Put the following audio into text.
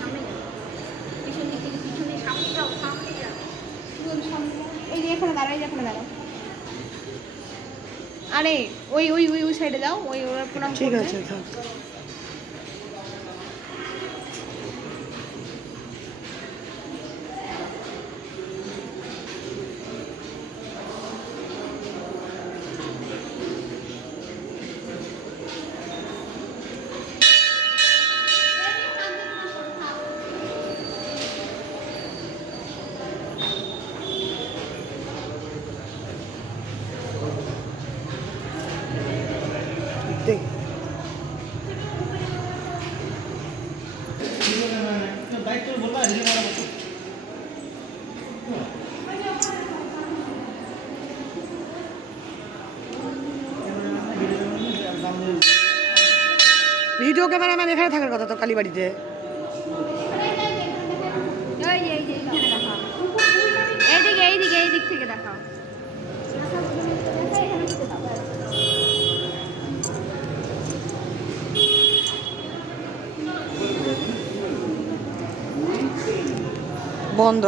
সামনে যাও, পিছন দিক থেকে পিছনে, সামনে যাও, সামনে যাও। এই যে এখানে দাঁড়াও, এই যে এখানে দাঁড়াও। আরে ওই ওই ওই ওই সাইডে যাও, ওই ওরা প্রণাম ঠিক করবে। আছে থাক। দেখ ভিডিও ক্যামেরাম্যান এখানে থাকার কথা তো কালীবাড়িতে। এই যে এইখানে দেখাও, এইদিকে এইদিকে এই দিক থেকে দেখাও। বন্ধ।